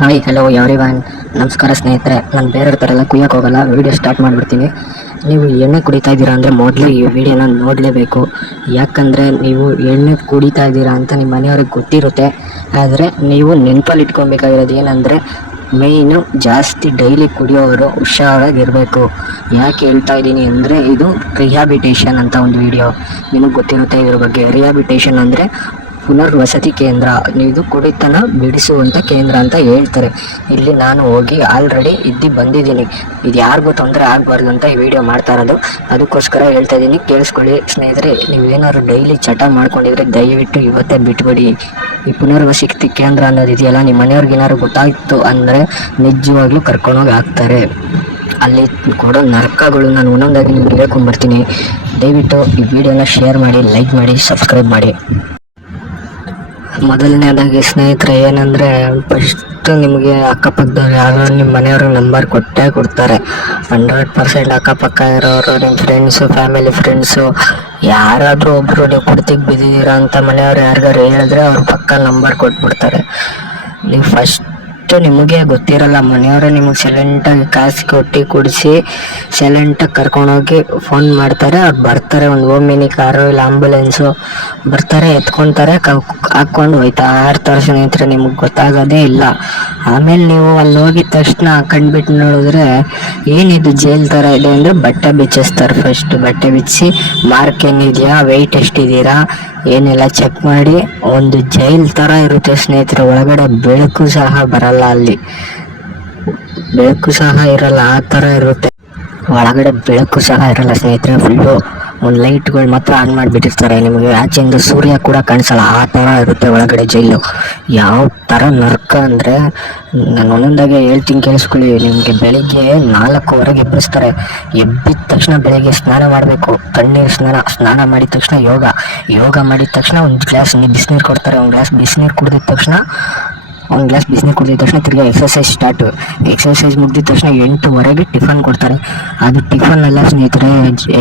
Hi hello everyone ನಮಸ್ಕಾರ, ಸ್ನೇಹಿತರೆ. ನಾನು ಬೇರೆಯವ್ರ ಥರ ಎಲ್ಲ ಕುಯ್ಯಕ್ಕೆ ಹೋಗಲ್ಲ. ವಿಡಿಯೋ ಸ್ಟಾರ್ಟ್ ಮಾಡಿಬಿಡ್ತೀನಿ. ನೀವು ಎಣ್ಣೆ ಕುಡಿತಾ ಇದ್ದೀರಾ ಅಂದರೆ ಮೊದಲು ಈ ವಿಡಿಯೋನ ನೋಡಲೇಬೇಕು. ಯಾಕಂದರೆ ನೀವು ಎಣ್ಣೆ ಕುಡಿತಾ ಇದ್ದೀರಾ ಅಂತ ನಿಮ್ಮ ಮನೆಯವ್ರಿಗೆ ಗೊತ್ತಿರುತ್ತೆ. ಆದರೆ ನೀವು ನೆನಪಲ್ಲಿ ಇಟ್ಕೊಬೇಕಾಗಿರೋದು ಏನಂದರೆ ಮೇಯ್ನು ಜಾಸ್ತಿ ಡೈಲಿ ಕುಡಿಯೋರು ಹುಷಾರಾಗಿರಬೇಕು. ಯಾಕೆ ಹೇಳ್ತಾ ಇದ್ದೀನಿ ಅಂದರೆ, ಇದು ರಿಹಾಬಿಟೇಷನ್ ಅಂತ ಒಂದು ವಿಡಿಯೋ ನಿಮಗೆ ಗೊತ್ತಿರುತ್ತೆ ಇದ್ರ ಬಗ್ಗೆ. ರಿಹಾಬಿಟೇಷನ್ ಅಂದರೆ ಪುನರ್ವಸತಿ ಕೇಂದ್ರ. ಇದು ಕುಡಿತನ ಬಿಡಿಸುವಂಥ ಕೇಂದ್ರ ಅಂತ ಹೇಳ್ತಾರೆ. ಇಲ್ಲಿ ನಾನು ಹೋಗಿ ಆಲ್ರೆಡಿ ಇದ್ದು ಬಂದಿದ್ದೀನಿ. ಇದು ಯಾರಿಗೂ ತೊಂದರೆ ಆಗಬಾರ್ದು ಅಂತ ಈ ವಿಡಿಯೋ ಮಾಡ್ತಾ ಇರೋದು. ಅದಕ್ಕೋಸ್ಕರ ಹೇಳ್ತಾ ಇದ್ದೀನಿ, ಕೇಳಿಸ್ಕೊಳ್ಳಿ ಸ್ನೇಹಿತರೆ, ನೀವೇನಾದ್ರು ಡೈಲಿ ಚಟ ಮಾಡ್ಕೊಂಡಿದ್ರೆ ದಯವಿಟ್ಟು ಇವತ್ತೇ ಬಿಟ್ಬಿಡಿ. ಈ ಪುನರ್ವಸತಿ ಕೇಂದ್ರ ಅನ್ನೋದು ಇದೆಯಲ್ಲ ನಿಮ್ಮ ಮನೆಯವ್ರಿಗೆ ಏನಾದ್ರು ಗೊತ್ತಾಯಿತು ಅಂದರೆ ನಿಜವಾಗ್ಲೂ ಕರ್ಕೊಂಡೋಗಿ ಹಾಕ್ತಾರೆ. ಅಲ್ಲಿ ಕೊಡೋ ನರಕಗಳು ನಾನು ಒಂದೊಂದಾಗಿ ನಿಮ್ಗೆ ಹೇಳ್ಕೊಂಡ್ಬರ್ತೀನಿ ದಯವಿಟ್ಟು ಈ ವಿಡಿಯೋನ ಶೇರ್ ಮಾಡಿ ಲೈಕ್ ಮಾಡಿ ಸಬ್ಸ್ಕ್ರೈಬ್ ಮಾಡಿ. ಮೊದಲನೇದಾಗಿ ಸ್ನೇಹಿತರೆ, ಏನಂದರೆ ಫಸ್ಟ್ ನಿಮಗೆ ಅಕ್ಕಪಕ್ಕದವ್ರು ಯಾರು ನಿಮ್ಮ ಮನೆಯವ್ರಿಗೆ ನಂಬರ್ ಕೊಟ್ಟೇ ಕೊಡ್ತಾರೆ. ಹಂಡ್ರೆಡ್ ಪರ್ಸೆಂಟ್ ಅಕ್ಕಪಕ್ಕ ಇರೋರು ನಿಮ್ಮ ಫ್ರೆಂಡ್ಸು ಫ್ಯಾಮಿಲಿ ಫ್ರೆಂಡ್ಸು ಯಾರಾದರೂ ಒಬ್ಬರು ನೀವು ಕುಡ್ತಿಗೆ ಬಿದ್ದಿದ್ದೀರಾ ಅಂತ ಮನೆಯವ್ರು ಯಾರಿಗಾರು ಹೇಳಿದ್ರೆ ಅವ್ರ ಪಕ್ಕ ನಂಬರ್ ಕೊಟ್ಬಿಡ್ತಾರೆ. ನೀವು ಫಸ್ಟ್ ನಿಮಗೆ ಗೊತ್ತಿರಲ್ಲ, ಮನೆಯವರೇ ನಿಮಗೆ ಸೈಲೆಂಟಾಗಿ ಕಾಸು ಕೊಟ್ಟು ಕುಡಿಸಿ ಸೈಲೆಂಟಾಗಿ ಕರ್ಕೊಂಡೋಗಿ ಫೋನ್ ಮಾಡ್ತಾರೆ, ಅವ್ರು ಬರ್ತಾರೆ, ಒಂದು ಓಮಿನಿ ಕಾರು ಇಲ್ಲ ಆಂಬುಲೆನ್ಸು ಬರ್ತಾರೆ, ಎತ್ಕೊತಾರೆ ಹಾಕ್ಕೊಂಡು ಹೋಯ್ತಾ. ಇರ್ತಾರೆ ಸ್ನೇಹಿತರೆ, ನಿಮಗೆ ಗೊತ್ತಾಗೋದೇ ಇಲ್ಲ. ಆಮೇಲೆ ನೀವು ಅಲ್ಲಿ ಹೋಗಿದ ತಕ್ಷಣ ಕಂಡುಬಿಟ್ಟು ನೋಡಿದ್ರೆ, ಏನಿದು ಜೈಲ್ ಥರ ಇದೆ ಅಂದರೆ ಬಟ್ಟೆ ಬಿಚ್ಚಿಸ್ತಾರೆ ಫಸ್ಟ್ ಬಟ್ಟೆ ಬಿಚ್ಚಿ ಮಾರ್ಕ್ ಏನಿದೆಯಾ ವೆಯ್ಟ್ ಎಷ್ಟಿದ್ದೀರಾ ಏನೆಲ್ಲ ಚೆಕ್ ಮಾಡಿ, ಒಂದು ಜೈಲ್ ಥರ ಇರುತ್ತೆ ಸ್ನೇಹಿತರೆ. ಒಳಗಡೆ ಬೆಳಕು ಸಹ ಬರಲ್ಲ ಅಲ್ಲಿ. ಬೆಳಕು ಸಹ ಇರಲ್ಲ, ಆ ಥರ ಇರುತ್ತೆ. ಒಳಗಡೆ ಬೆಳಕು ಸಹ ಇರಲ್ಲ ಸ್ನೇಹಿತರೆ ಫುಲ್ಲು ಒಂದು ಲೈಟ್ಗಳು ಮಾತ್ರ ಆನ್ ಮಾಡಿಬಿಟ್ಟಿರ್ತಾರೆ. ನಿಮಗೆ ಆಚೆಯಿಂದ ಸೂರ್ಯ ಕೂಡ ಕಾಣಿಸಲ್ಲ. ಆ ಥರ ಇರುತ್ತೆ ಒಳಗಡೆ ಜೈಲು ಯಾವ ಥರ ನರ್ಕ ಅಂದರೆ ನಾನು ಒಂದೊಂದಾಗೆ ಹೇಳ್ತೀನಿ ಕೇಳಿಸ್ಕೊಳ್ಳಿ. ನಿಮಗೆ ಬೆಳಿಗ್ಗೆ ನಾಲ್ಕುವರೆಗೆ ಎಬ್ಬಿಸ್ತಾರೆ. ಎಬ್ಬಿದ ತಕ್ಷಣ ಬೆಳಿಗ್ಗೆ ಸ್ನಾನ ಮಾಡಬೇಕು. ತಣ್ಣೀರು ಸ್ನಾನ ಸ್ನಾನ ಮಾಡಿದ ತಕ್ಷಣ ಯೋಗ. ಯೋಗ ಮಾಡಿದ ತಕ್ಷಣ ಒಂದು ಗ್ಲಾಸ್ ಬಿಸಿನೀರು ಕೊಡ್ತಾರೆ. ಒಂದು ಗ್ಲಾಸ್ ಬಿಸಿನೀರು ಕುಡಿದ ತಕ್ಷಣ ಒಂದು ಗ್ಲಾಸ್ ಬಿಸಿನೀರು ಕುಡಿದ ತಕ್ಷಣ ತಿರ್ಗಾ ಎಕ್ಸರ್ಸೈಸ್ ಸ್ಟಾರ್ಟ್ ಎಕ್ಸರ್ಸೈಸ್ ಮುಗಿದ ತಕ್ಷಣ ಎಂಟುವರೆಗೆ ಟಿಫನ್ ಕೊಡ್ತಾರೆ. ಅದು ಟಿಫನ್ ಎಲ್ಲ ಸ್ನೇಹಿತರೆ,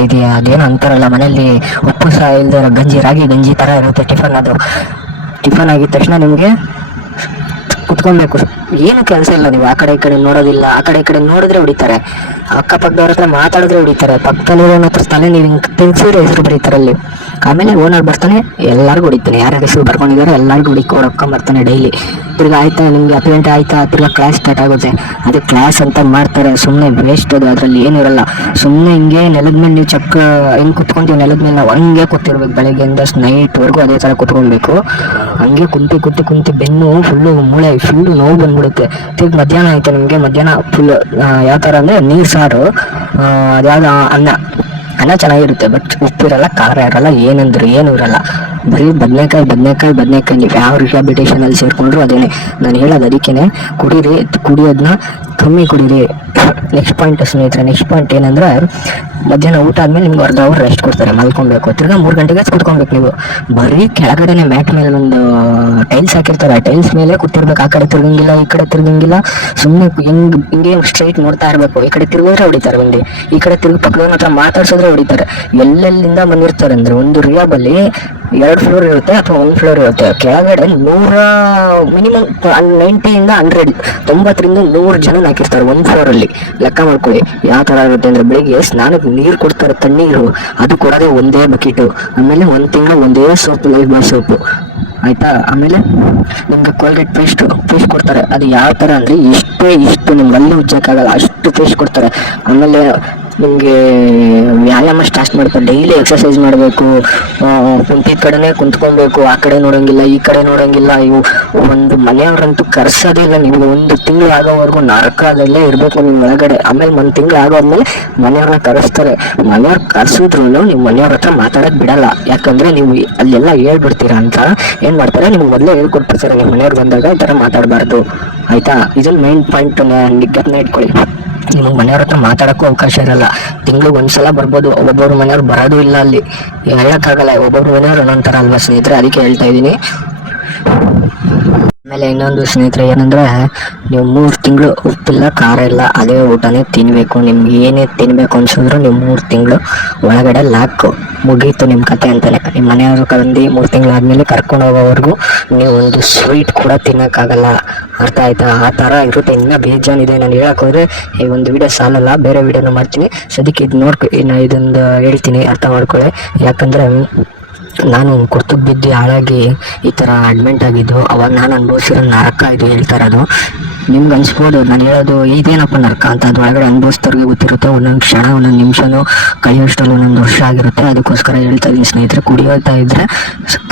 ಇದು ಅದೇನು ಅಂತಾರಲ್ಲ, ಮನೆಯಲ್ಲಿ ಉಪ್ಪು ಸಹ ಇಲ್ಲದೆ ಗಂಜಿ, ರಾಗಿ ಗಂಜಿ ಥರ ಇರುತ್ತೆ ಟಿಫನ್ ಅದು. ಟಿಫನ್ ಆಗಿದ ತಕ್ಷಣ ನಿಮಗೆ ಕುತ್ಕೊಬೇಕು ಏನು ಕೆಲಸ ಇಲ್ಲ ನೀವು, ಆ ಕಡೆ ಈ ಕಡೆ ನೋಡೋದಿಲ್ಲ. ಆ ಕಡೆ ಈ ಕಡೆ ನೋಡಿದ್ರೆ ಹೊಡಿತಾರೆ. ಅಕ್ಕಪಕ್ಕದವ್ರ ಹತ್ರ ಮಾತಾಡಿದ್ರೆ ಹೊಡಿತಾರೆ. ಪಕ್ಕದಲ್ಲಿರೋ ಹತ್ರ ತಲೆ ನೀವು ಹಿಂಗೆ ತಿನ್ಸಿದ್ರೆ ಹೆಸರು ಬರೀತಾರೆ ಅಲ್ಲಿ. ಆಮೇಲೆ ಓನರ್ ಬರ್ತಾನೆ, ಎಲ್ಲರಿಗೂ ಹೊಡಿತಾನೆ. ಯಾರ್ಯಾರು ಹೆಸರು ಬರ್ಕೊಂಡಿದ್ದಾರೆ ಎಲ್ಲರಿಗೂ ಹುಡುಕಿ ಬರ್ತಾನೆ ಡೈಲಿ ತಿರ್ಗ ಆಯ್ತಾ, ನಿಮ್ಗೆ ಅಪೇಂಟ್ ಆಯ್ತಾ, ತಿರ್ಗಿ ಕ್ಲಾಸ್ ಸ್ಟಾರ್ಟ್ ಆಗುತ್ತೆ ಅದೇ ಕ್ಲಾಸ್ ಅಂತ ಮಾಡ್ತಾರೆ ಸುಮ್ಮನೆ ವೇಸ್ಟ್ ಅದು ಅದರಲ್ಲಿ ಏನಿರಲ್ಲ ಸುಮ್ಮನೆ ಹಿಂಗೆ ನೆಲದ ಮೇಲೆ ನೀವು ಚಕ್ಕ ಹೆಂಗೆ ಕುತ್ಕೊಂತೀವಿ ನೆಲದ ಮೇಲೆ ನಾವು ಹಂಗೆ ಕೂತಿರ್ಬೇಕು. ಬೆಳಗ್ಗೆಯಿಂದ ನೈಟ್ವರೆಗೂ ಅದೇ ಥರ ಕುತ್ಕೊಬೇಕು ಹಂಗೆ ಕುಂತು ಕುಂತಿ ಕುಂತು ಬೆನ್ನು ಫುಲ್ಲು ಮೂಳೆ ಫುಲ್ಲು ನೋವು ಬಂದ್ಬಿಡುತ್ತೆ. ತಿರ್ಗಿ ಮಧ್ಯಾಹ್ನ ಆಯ್ತು ನಿಮಗೆ. ಮಧ್ಯಾಹ್ನ ಫುಲ್ ಯಾವ ಥರ ಅಂದರೆ ನೀರು ಸಾರು ಅದ್ಯಾವ ಅನ್ನ. ಚೆನ್ನಾಗಿರುತ್ತೆ ಬಟ್ ಉಪ್ಪಿರಲ್ಲ ಖಾರ ಇರಲ್ಲ ಏನಂದ್ರು ಏನು ಇರಲ್ಲ. ಬರೀ ಬದನೆಕಾಯಿ ಬದನೆಕಾಯಿ ಬದನೆಕಾಯಿ ನೀವು ಯಾವ ರಿಹಾಬಿಟೇಷನ್ ಅಲ್ಲಿ ಸೇರ್ಕೊಂಡ್ರು ಅದೇನೆ. ನಾನು ಹೇಳೋದು ಅದಕ್ಕೇನೆ, ಕುಡೀರಿ ಕುಡಿಯೋದನ್ನ ಕಮ್ಮಿ ಕುಡೀರಿ. ನೆಕ್ಸ್ಟ್ ಪಾಯಿಂಟ್ ಸ್ನೇಹಿತರೆ ನೆಕ್ಸ್ಟ್ ಪಾಯಿಂಟ್ ಏನಂದ್ರೆ, ಮಧ್ಯಾಹ್ನ ಊಟ ಆದ್ಮೇಲೆ ನಿಮ್ಗೆ ಅರ್ಧ ಅವರ್ ರೆಸ್ಟ್ ಕೊಡ್ತಾರೆ, ಮಲ್ಕೊಬೇಕು. ತಿರ್ಗಾ ಮೂರು ಗಂಟೆಗೆ ಕುತ್ಕೊಬೇಕು ನೀವು. ಬರೀ ಕೆಳಗಡೆನೆ ಮ್ಯಾಟ್ ಮೇಲೆ ಒಂದು ಟೈಲ್ಸ್ ಹಾಕಿರ್ತಾರೆ. ಆ ಟೈಲ್ಸ್ ಮೇಲೆ ಕೂತಿರ್ಬೇಕು. ಆ ಕಡೆ ತಿರ್ಗಂಗಿಲ್ಲ, ಈ ಕಡೆ ತಿರ್ಗಂಗಿಲ್ಲ. ಸುಮ್ಮನೆ ಹಿಂಗ್, ಹಿಂಗೆ ಸ್ಟ್ರೈಟ್ ನೋಡ್ತಾ ಇರಬೇಕು. ಈ ಕಡೆ ತಿರುಗಿದ್ರೆ ಹೊಡಿತಾರೆ ಬಂದು. ಈ ಕಡೆ ತಿರುಗಿ ಪಕ್ಕದ ಹತ್ರ ಮಾತಾಡ್ಸಿದ್ರೆ ಹೊಡಿತಾರೆ. ಎಲ್ಲೆಲ್ಲಿಂದ ಬಂದಿರ್ತಾರೆ ಅಂದ್ರೆ, ಒಂದು ರಿಯಾಬಲ್ಲಿ ಎರಡು ಫ್ಲೋರ್ ಇರುತ್ತೆ ಅಥವಾ ಒಂದು ಫ್ಲೋರ್ ಇರುತ್ತೆ. ಕೆಳಗಡೆ ನೂರ ಮಿನಿಮಮ್ ನೈಂಟಿಯಿಂದ ಹಂಡ್ರೆಡ್ ತೊಂಬತ್ತರಿಂದ ನೂರು ಜನ ಹಾಕಿರ್ತಾರೆ ಒಂದು ಫ್ಲೋರಲ್ಲಿ ಲೆಕ್ಕ ಮಾಡ್ಕೊಳ್ಳಿ. ಯಾವ ಥರ ಇರುತ್ತೆ ಅಂದ್ರೆ ಬೆಳಿಗ್ಗೆ ಸ್ನಾನಕ್ಕೆ ನೀರು ಕೊಡ್ತಾರೆ ತಣ್ಣೀರು. ಅದು ಕೊಡೋದೇ ಒಂದೇ ಬಕೆಟು ಆಮೇಲೆ ಒಂದು ತಿಂಗಳು ಒಂದೇ ಸೋಪು ಲೈಫ್ ಬಾಯ್ ಸೋಪು ಆಯ್ತಾ? ಆಮೇಲೆ ನಿಮ್ಗೆ ಕೋಲ್ಗೇಟ್ ಪೇಸ್ಟ್ ಪೇಸ್ಟ್ ಕೊಡ್ತಾರೆ. ಅದು ಯಾವ ಥರ ಅಂದರೆ ಇಷ್ಟೇ ಇಷ್ಟು ನಿಮ್ಗೆ ಅಲ್ಲಿ ಉಜ್ಜಕ್ಕಾಗಲ್ಲ. ಅಷ್ಟು ಪೇಸ್ಟ್ ಕೊಡ್ತಾರೆ. ಆಮೇಲೆ ನಿಮಗೆ ವ್ಯಾಯಾಮ ಸ್ಟಾರ್ಟ್ ಮಾಡ್ತಾರೆ ಡೈಲಿ ಎಕ್ಸಸೈಸ್ ಮಾಡಬೇಕು ಕುಂತಿದ ಕಡೆನೇ ಕುಂತ್ಕೊಬೇಕು, ಆ ಕಡೆ ನೋಡೋಂಗಿಲ್ಲ, ಈ ಕಡೆ ನೋಡೋಂಗಿಲ್ಲ ಇವು ಒಂದು ಮನೆಯವ್ರಂತೂ ಕರ್ಸೋದೇ ಇಲ್ಲ, ನಿಮ್ಗೆ ಒಂದು ತಿಂಗಳು ಆಗೋವರೆಗೂ ನರಕದಲ್ಲೇ ಇರಬೇಕು ನಿಮ್ಮ ಒಳಗಡೆ. ಆಮೇಲೆ ಒಂದು ತಿಂಗಳು ಆಗೋದ್ಮೇಲೆ ಮನೆಯವ್ರನ್ನ ಕರೆಸ್ತಾರೆ. ಮನೆಯವ್ರು ಕರೆಸಿದ್ರು ನೀವು ಮನೆಯವ್ರ ಹತ್ರ ಮಾತಾಡೋಕೆ ಬಿಡಲ್ಲ. ಯಾಕಂದರೆ ನೀವು ಅಲ್ಲೆಲ್ಲ ಹೇಳ್ಬಿಡ್ತೀರಾ ಅಂತ ಏನು ಮಾಡ್ತಾರೆ? ನಿಮ್ಗೆ ಮೊದಲೇ ಹೇಳ್ಕೊಟ್ಬಿಡ್ತಾರೆ. ನಿಮ್ಮ ಮನೆಯವ್ರು ಬಂದಾಗ ಈ ಥರ ಮಾತಾಡಬಾರ್ದು. ಆಯಿತಾ? ಇದನ್ನು ಮೈನ್ ಪಾಯಿಂಟ್ ನಿಗ್ಗತ್ನ ಇಟ್ಕೊಳ್ಳಿ. ನಿಮಗೆ ಮನೆಯವ್ರ ಹತ್ರ ಮಾತಾಡೋಕ್ಕೂ ಅವಕಾಶ ಇರಲ್ಲ. ತಿಂಗ್ಳಿಗೆ ಒಂದ್ಸಲ ಬರ್ಬೋದು, ಒಬ್ಬೊಬ್ಬರು ಮನೆಯವ್ರು ಬರೋದು ಇಲ್ಲ ಅಲ್ಲಿ. ಹೇಳೋಕ್ಕಾಗಲ್ಲ ಒಬ್ಬೊಬ್ರು ಮನೆಯವ್ರು ಒಂದೊಂದು ಥರ ಅಲ್ವಾ ಸ್ನೇಹಿತರೆ? ಅದಕ್ಕೆ ಹೇಳ್ತಾ ಇದ್ದೀನಿ. ಆಮೇಲೆ ಇನ್ನೊಂದು ಸ್ನೇಹಿತರೆ ಏನಂದ್ರೆ, ನೀವು ಮೂರು ತಿಂಗಳು ಉಪ್ಪಿಲ್ಲ, ಖಾರ ಇಲ್ಲ, ಅದೇ ಊಟನೇ ತಿನ್ನಬೇಕು ನಿಮ್ಗೆ ಏನೇ ತಿನ್ಬೇಕು ಅನ್ಸಿದ್ರು ನೀವು ಮೂರು ತಿಂಗಳು ಒಳಗಡೆ ಲಾಕ್ ಮುಗೀತು ನಿಮ್ಮ ಕತೆ ಅಂತಾನೆ. ನಿಮ್ಮ ಮನೆಯವರು ಕಂದು ಮೂರು ತಿಂಗಳಾದ್ಮೇಲೆ ಕರ್ಕೊಂಡು ಹೋಗೋವರೆಗೂ ನೀವು ಒಂದು ಸ್ವೀಟ್ ಕೂಡ ತಿನ್ನೋಕ್ಕಾಗಲ್ಲ. ಅರ್ಥ ಆಯ್ತಾ? ಆ ಥರ ಇರುತ್ತೆ. ಇನ್ನೂ ಬೇಜಾನಿದೆ ನಾನು ಹೇಳೋಕ್ಕೋದ್ರೆ ಈ ಒಂದು ವಿಡಿಯೋ ಸಾಲಲ್ಲ, ಬೇರೆ ವಿಡಿಯೋನ ಮಾಡ್ತೀನಿ. ಸದ್ಯಕ್ಕೆ ಇದು ನೋಡ್ಕೊ ಇನ್ನು ಇದೊಂದು ಹೇಳ್ತೀನಿ, ಅರ್ಥ ಮಾಡ್ಕೊಳ್ಳಿ. ಯಾಕಂದರೆ ನಾನು ಕುರ್ತಕ್ಕೆ ಬಿದ್ದು ಹಾಳಾಗಿ ಈ ಥರ ಅಡ್ಮೆಂಟ್ ಆಗಿದ್ದು, ಅವಾಗ ನಾನು ಅನುಭವಿಸಿರೋ ನರಕ ಇದು ಹೇಳ್ತಾ ಇರೋದು. ನಿಮ್ಗೆ ಅನ್ಸ್ಬೋದು, ನಾನು ಹೇಳೋದು ಇದೇನಪ್ಪ ನರ್ಕ ಅಂತ ಅದು ಒಳಗಡೆ ಅನುಭವಿಸ್ತವ್ರಿಗೆ ಗೊತ್ತಿರುತ್ತೆ, ಒಂದೊಂದು ಕ್ಷಣ, ಒಂದೊಂದು ನಿಮಿಷನೂ ಕಳೆಯೋಷ್ಟರಲ್ಲಿ ಒಂದೊಂದು ವರ್ಷ ಆಗಿರುತ್ತೆ. ಅದಕ್ಕೋಸ್ಕರ ಹೇಳ್ತಾ ಇದ್ದೀನಿ ಸ್ನೇಹಿತರೆ ಕುಡಿಯೋತಾ ಇದ್ದರೆ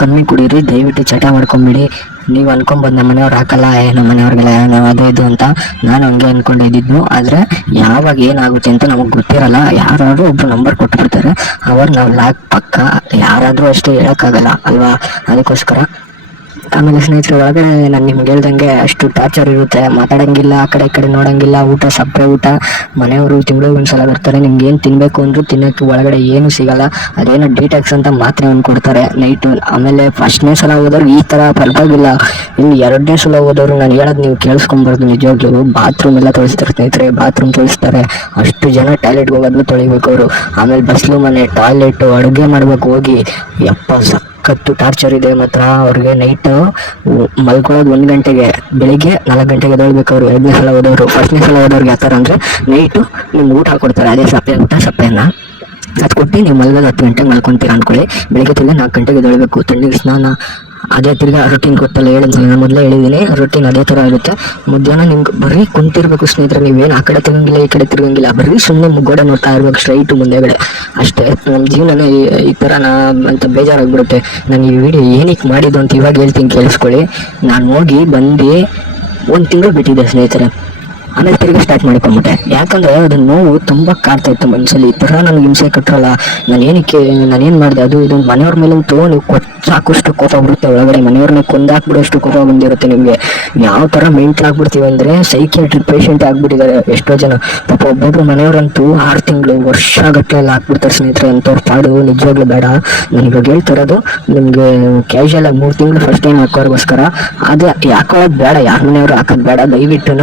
ಕಮ್ಮಿ ಕುಡೀರಿ, ದಯವಿಟ್ಟು ಚಟ ಮಾಡ್ಕೊಂಬಿಡಿ. ನೀವು ಅನ್ಕೊಂಬೋದು ನಮ್ಮ ಮನೆಯವ್ರು ಹಾಕಲ್ಲ, ಏ ನಮ್ಮ ಮನೆಯವ್ರಿಗೆಲ್ಲ ಏನೋ ಅದು ಇದು ಅಂತ ನಾನು ಹಂಗೆ ಅನ್ಕೊಂಡಿದ್ದು ಆದರೆ ಯಾವಾಗ ಏನಾಗುತ್ತೆ ಅಂತ ನಮಗೆ ಗೊತ್ತಿರಲ್ಲ. ಯಾರಾದರೂ ಒಬ್ಬರು ನಂಬರ್ ಕೊಟ್ಬಿಡ್ತಾರೆ. ಅವಾಗ ನಾವು ಲಾಕ್ ಪಕ್ಕ, ಯಾರಾದರೂ ಅಷ್ಟೇ ಹೇಳೋಕ್ಕಾಗಲ್ಲ, ಅಲ್ವಾ? ಅದಕ್ಕೋಸ್ಕರ ಆಮೇಲೆ ಸ್ನೇಹಿತರೆ, ಒಳಗಡೆ ನಾನು ನಿಮ್ಗೆ ಹೇಳ್ದಂಗೆ ಅಷ್ಟು ಟಾರ್ಚರ್ ಇರುತ್ತೆ. ಮಾತಾಡಂಗಿಲ್ಲ, ಆ ಕಡೆ ಈ ಕಡೆ ನೋಡಂಗಿಲ್ಲ, ಊಟ ಸಪ್ಪೆ ಊಟ. ಮನೆಯವರು ತಿಂಗಳಿಗೆ ಒಂದ್ಸಲ ಬರ್ತಾರೆ, ನಿಮ್ಗೆ ಏನು ತಿನ್ನಬೇಕು ಅಂದ್ರು ತಿನ್ನೋಕ್ಕೆ ಒಳಗಡೆ ಏನು ಸಿಗಲ್ಲ. ಅದೇನೋ ಡಿಟಾಕ್ಸ್ ಅಂತ ಮಾತ್ರೆ ಒಂದು ಕೊಡ್ತಾರೆ ನೈಟು ಆಮೇಲೆ ಫಸ್ಟ್ನೇ ಸಲ ಹೋದವ್ರು ಈ ಥರ ಪರವಾಗಿಲ್ಲ. ಇನ್ನು ಎರಡನೇ ಸಲ ಹೋದವರು ನಾನು ಹೇಳೋದು ನೀವು ಕೇಳಿಸ್ಕೊಂಬಾರ್ದು ನಿಜವಾಗ್ಲೂ. ಬಾತ್ರೂಮ್ ಎಲ್ಲ ತೊಳಿಸ್ತಾರೆ ಸ್ನೇಹಿತರೆ ಬಾತ್ರೂಮ್ ತೊಳಿಸ್ತಾರೆ. ಅಷ್ಟು ಜನ ಟಾಯ್ಲೆಟ್ಗೆ ಹೋಗೋದು ತೊಳಿಬೇಕು ಅವರು. ಆಮೇಲೆ ಬಸ್ಲು ಮನೆ ಟಾಯ್ಲೆಟು ಅಡುಗೆ ಮಾಡ್ಬೇಕು ಹೋಗಿ. ಯಪ್ಪ ಸಖತ್ತು ಟಾರ್ಚರ್ ಇದೆ, ಮಾತ್ರ ಅವ್ರಿಗೆ ನೈಟು ಮಲ್ಕೊಳ್ಳೋದು ಒಂದು ಗಂಟೆಗೆ. ಬೆಳಿಗ್ಗೆ ನಾಲ್ಕು ಗಂಟೆಗೆ ಎದ್ದೇಳ್ಬೇಕು ಅವರು. ಎರಡನೇ ಸಲ ಹೋದವರು ಫಸ್ಟ್ನೇ ಸಲ ಹೋದವ್ರಿಗೆ ಯಾವ ಥರ ಅಂದರೆ ನೈಟು ನಿಮ್ಗೆ ಊಟ ಕೊಡ್ತಾರೆ ಅದೇ ಸಪ್ಪೆ ಊಟ ಸಪ್ಪೆಯನ್ನು ಅದು ಕೊಟ್ಟು ನೀವು ಮಲ್ಗೋದು ಹತ್ತು ಗಂಟೆಗೆ ಮಲ್ಕೊತೀರ ಅಂದ್ಕೊಳ್ಳಿ ಬೆಳಿಗ್ಗೆ ತಿರ್ಗಿ ನಾಲ್ಕು ಗಂಟೆಗೆ ಎದ್ದೇಳ್ಬೇಕು. ತಣ್ಣಗೆ ಸ್ನಾನ ಅದೇ ತಿರ್ಗಿ ರೊಟೀನ್ ಗೊತ್ತಲ್ಲ ಹೇಳಿದ್ದೀನಿ ನಾನು ಮೊದಲೇ ಹೇಳಿದ್ದೀನಿ ರೊಟೀನ್ ಅದೇ ಥರ ಇರುತ್ತೆ. ಮಧ್ಯಾಹ್ನ ನಿಮ್ಗೆ ಬರೀ ಕುಂತಿರ್ಬೇಕು ಸ್ನೇಹಿತರೆ, ನೀವೇನು ಆ ಕಡೆ ತಿರುಗಂಗಿಲ್ಲ, ಈ ಕಡೆ ತಿರುಗಂಗಿಲ್ಲ. ಬರೀ ಸುಮ್ಮನೆ ಮುಗ್ಗೋಡೆ ನೋಡ್ತಾ ಇರ್ಬೇಕು ಸ್ಟ್ರೈಟು ಮುಂದೆಗಡೆ. ಅಷ್ಟೇ ನಮ್ಮ ಜೀವನನೇ ಈ- ಈ ಥರ ನಾ, ಅಂತ ಬೇಜಾರಾಗ್ಬಿಡುತ್ತೆ. ನಾನು ಈ ವಿಡಿಯೋ ಏನಕ್ಕೆ ಮಾಡಿದ್ದು ಅಂತ ಇವಾಗ ಹೇಳ್ತೀನಿ, ಕೇಳಿಸ್ಕೊಳ್ಳಿ. ನಾನು ಹೋಗಿ ಬಂದು ಒಂದು ತಿಂಗಳು ಬಿಟ್ಟಿದ್ದೆ ಸ್ನೇಹಿತರೆ. ಆಮೇಲೆ ತಿರುಗಿ ಸ್ಟಾರ್ಟ್ ಮಾಡ್ಕೊಂಬಿಟ್ಟೆ ಯಾಕಂದ್ರೆ ಅದು ನೋವು ತುಂಬ ಕಾಡ್ತಾ ಇತ್ತು ಮನಸ್ಸಲ್ಲಿ ಈ ಥರ ನನಗೆ ಹಿಂಸೆ ಕಟ್ಟರಲ್ಲ ನಾನು ಏನಕ್ಕೆ ನಾನೇನು ಮಾಡಿದೆ? ಅದು ಇದು ಮನೆಯವ್ರ ಮೇಲೆ ನೀವು ಸಾಕಷ್ಟು ಕೋಪ ಬರುತ್ತೆ ಒಳಗಡೆ. ಮನೆಯವ್ರನ್ನ ಕೊಂದಾಕ್ಬಿಡೋಷ್ಟು ಕೋಪ ಬಂದಿರುತ್ತೆ ನಿಮಗೆ. ಯಾವ ಥರ ಮೆಂಟ್ಲ್ ಆಗ್ಬಿಡ್ತೀವಿ ಅಂದರೆ ಸೈಕಿಯಾಟ್ರಿ ಪೇಷಂಟ್ ಆಗ್ಬಿಟ್ಟಿದ್ದಾರೆ ಎಷ್ಟೋ ಜನ. ಪಾಪ ಒಬ್ಬೊಬ್ರು ಮನೆಯವರಂತೂ ಆರು ತಿಂಗಳು, ವರ್ಷ ಗಟ್ಟಲೆ ಹಾಕ್ಬಿಡ್ತಾರೆ ಸ್ನೇಹಿತರೆ. ಅಂಥವ್ರ ಪಾಡು ನಿಜವಾಗ್ಲೂ ಬೇಡ. ನಾನು ಇವಾಗ ಹೇಳ್ತಿರೋದು ನಿಮಗೆ ಕ್ಯಾಶುವಲ್ ಆಗಿ ಮೂರು ತಿಂಗಳು ಫಸ್ಟ್ ಟೈಮ್ ಹಾಕೋರ್ಗೋಸ್ಕರ. ಅದು ಯಾಕೋ ಬೇಡ? ಯಾರ ಮನೆಯವರು ಹಾಕೋದು ಬೇಡ? ದಯವಿಟ್ಟು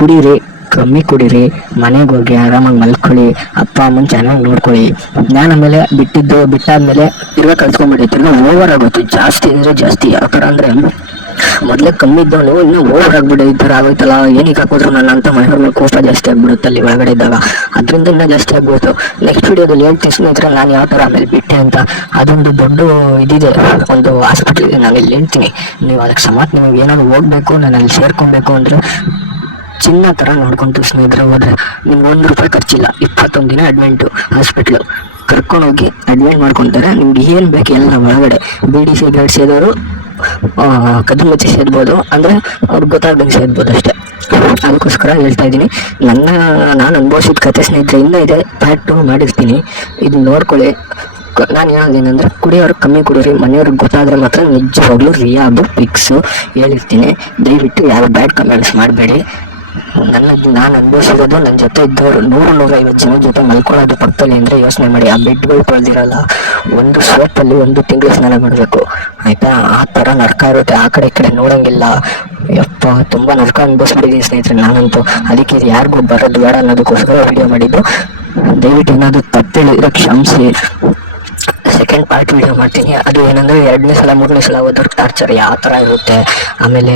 ಕುಡೀರಿ, ಕಮ್ಮಿ ಕುಡೀರಿ, ಮನೆಗೆ ಹೋಗಿ ಆರಾಮಾಗಿ ಮಲ್ಕೊಳ್ಳಿ, ಅಪ್ಪ, ಅಮ್ಮನ ಚೆನ್ನಾಗಿ ನೋಡ್ಕೊಳ್ಳಿ. ನಾನು ಆಮೇಲೆ ಬಿಟ್ಟಿದ್ದು, ಬಿಟ್ಟಾದ್ಮೇಲೆ ತಿರ್ಗಾ ಕಲ್ತ್ಕೊಂಡ್ಬಿಡಿ ತಿರ್ಗಾ ಓವರ್ ಆಗುತ್ತೆ ಜಾಸ್ತಿ ಅಂದರೆ ಜಾಸ್ತಿ. ಯಾವ ಥರ ಅಂದರೆ, ಮೊದಲೇ ಕಮ್ಮಿ ಇದ್ದವನು ಇನ್ನೂ ಓವರ್ ಆಗ್ಬಿಡಿ. ಈ ಥರ ಆಗೋಯ್ತಲ್ಲ. ಏನಕ್ಕೆ ಹಾಕೋದ್ರು ನನ್ನ ಅಂತ ಮನೆಯವ್ರ ಮೇಲೆ ಕೋಪ ಜಾಸ್ತಿ ಆಗ್ಬಿಡುತ್ತೆ ಅಲ್ಲಿ ಒಳಗಡೆ ಇದ್ದಾಗ. ಅದರಿಂದ ಇನ್ನೂ ಜಾಸ್ತಿ ಆಗ್ಬಿಡ್ತು. ನೆಕ್ಸ್ಟ್ ವಿಡಿಯೋದಲ್ಲಿ ಹೇಳ್ತೀನಿ, ಸ್ನೇಹಿತರೆ, ನಾನು ಯಾವ ಥರ ಆಮೇಲೆ ಬಿಟ್ಟೆ ಅಂತ. ಅದೊಂದು ದೊಡ್ಡ ಇದಿದೆ. ಒಂದು ಹಾಸ್ಪಿಟ್ಲ್ ನಾನು ಇಲ್ಲಿ ಹೇಳ್ತೀನಿ. ನೀವು ಅದಕ್ಕೆ ಸಮಾತ್ ನಿಮಗೆ ಏನಾದ್ರು ಹೋಗ್ಬೇಕು ನಾನು ಅಲ್ಲಿ ಸೇರ್ಕೊಬೇಕು ಅಂದರೆ ಚಿನ್ನ ಥರ ನೋಡ್ಕೊಂತು ಸ್ನೇಹಿತರೆ ಹೋದರೆ ನಿಮ್ಗೆ ಒಂದು ರೂಪಾಯಿ ಖರ್ಚಿಲ್ಲ. ಇಪ್ಪತ್ತೊಂದು ದಿನ ಅಡ್ಮಿಂಟು ಹಾಸ್ಪಿಟ್ಲು ಕರ್ಕೊಂಡೋಗಿ ಅಡ್ಮಿಟ್ ಮಾಡ್ಕೊತಾರೆ. ನಿಮ್ಗೆ ಏನು ಬೇಕು ಎಲ್ಲ ಒಳಗಡೆ. ಬಿಡಿ ಸಿಗರೇಟ್ ಸೇದೋರು ಕದ್ದು ಮುಚ್ಚಿ ಅಂದರೆ ಅವ್ರಿಗೆ ಗೊತ್ತಾಗ್ದಂಗೆ ಸೇರ್ಬೋದು ಅಷ್ಟೇ. ಅದಕ್ಕೋಸ್ಕರ ಹೇಳ್ತಾ ಇದ್ದೀನಿ. ನನ್ನ, ನಾನು ಅನುಭವಿಸಿದ ಕತೆ ಸ್ನೇಹಿತರೆ, ಇನ್ನೂ ಇದೆ. ಪ್ಯಾಟ್ ಟು ಮಾಡಿರ್ತೀನಿ. ಇದು ನೋಡ್ಕೊಳ್ಳಿ. ನಾನು ಹೇಳೋದೇನಂದ್ರೆ ಕುಡಿಯೋರು ಕಮ್ಮಿ ಕುಡಿಯೋರಿ ಮನೆಯವ್ರಿಗೆ ಗೊತ್ತಾದ್ರೆ ಮಾತ್ರ ನಿಜವಾಗ್ಲೂ ರಿಯಾಬು, ಪಿಕ್ಸು ಹೇಳಿರ್ತೀನಿ. ದಯವಿಟ್ಟು ಯಾರು ಬ್ಯಾಡ್ ಕಮೆಂಟ್ಸ್ ಮಾಡಬೇಡಿ. ನನ್ನ ನಾನು ಅನುಭವಿಸಿರೋದು ನನ್ನ ಜೊತೆ ಇದ್ದವರು ನೂರು ನೂರೈವತ್ತು ಜನ ಜೊತೆ ಮಲ್ಕೊಳ್ಳೋದು ಪಕ್ಕದಲ್ಲಿ ಅಂದರೆ ಯೋಚನೆ ಮಾಡಿ. ಆ ಬೆಡ್ಗಳು ತೊಳೆದಿರಲ್ಲ, ಒಂದು ಸೋಪಲ್ಲಿ ಒಂದು ತಿಂಗಳು ಸ್ನಾನ ಮಾಡಬೇಕು. ಆಯಿತಾ? ಆ ಥರ ನರ್ಕ ಇರುತ್ತೆ. ಆ ಕಡೆ ಈ ಕಡೆ ನೋಡೋಂಗಿಲ್ಲ. ಯಪ್ಪ, ತುಂಬ ನರ್ಕ ಅನುಭವಿಸ್ಬಿಟ್ಟಿದ್ದೀನಿ ಸ್ನೇಹಿತರೆ ನಾನಂತೂ. ಅದಕ್ಕೆ ಇದು ಯಾರಿಗೂ ಬರೋದು ಬೇಡ ಅನ್ನೋದಕ್ಕೋಸ್ಕರ ವಿಡಿಯೋ ಮಾಡಿದ್ದು. ದಯವಿಟ್ಟು ಏನಾದರೂ ತಪ್ಪೇಳಿದ್ರೆ ಕ್ಷಮಿಸಿ. ಸೆಕೆಂಡ್ ಪಾರ್ಟ್ ವಿಡಿಯೋ ಮಾಡ್ತೀನಿ. ಅದು ಏನಂದ್ರೆ ಎರಡನೇ ಸಲ, ಮೂರನೇ ಸಲ ಹೋದ್ರ ಟಾರ್ಚರ್ ಯಾವ ಥರ ಇರುತ್ತೆ. ಆಮೇಲೆ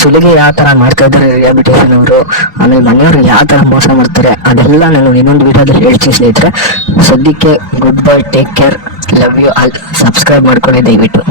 ಸುಲಿಗೆ ಯಾವ ಥರ ಮಾಡ್ತಾ ಇದ್ದಾರೆ ರಿಹಾಬಿಟೇಷನ್ ಅವರು. ಆಮೇಲೆ ಮನೆಯವರು ಯಾವ ಥರ ಮೋಸ ಮಾಡ್ತಾರೆ. ಅದೆಲ್ಲ ನಾನು ಇನ್ನೊಂದು ವಿಡಿಯೋದಲ್ಲಿ ಹೇಳ್ತೀನಿ ಸ್ನೇಹಿತರೆ. ಸದ್ಯಕ್ಕೆ good bye take care love you all subscribe ಮಾಡ್ಕೊಳ್ಳಿ ದಯವಿಟ್ಟು.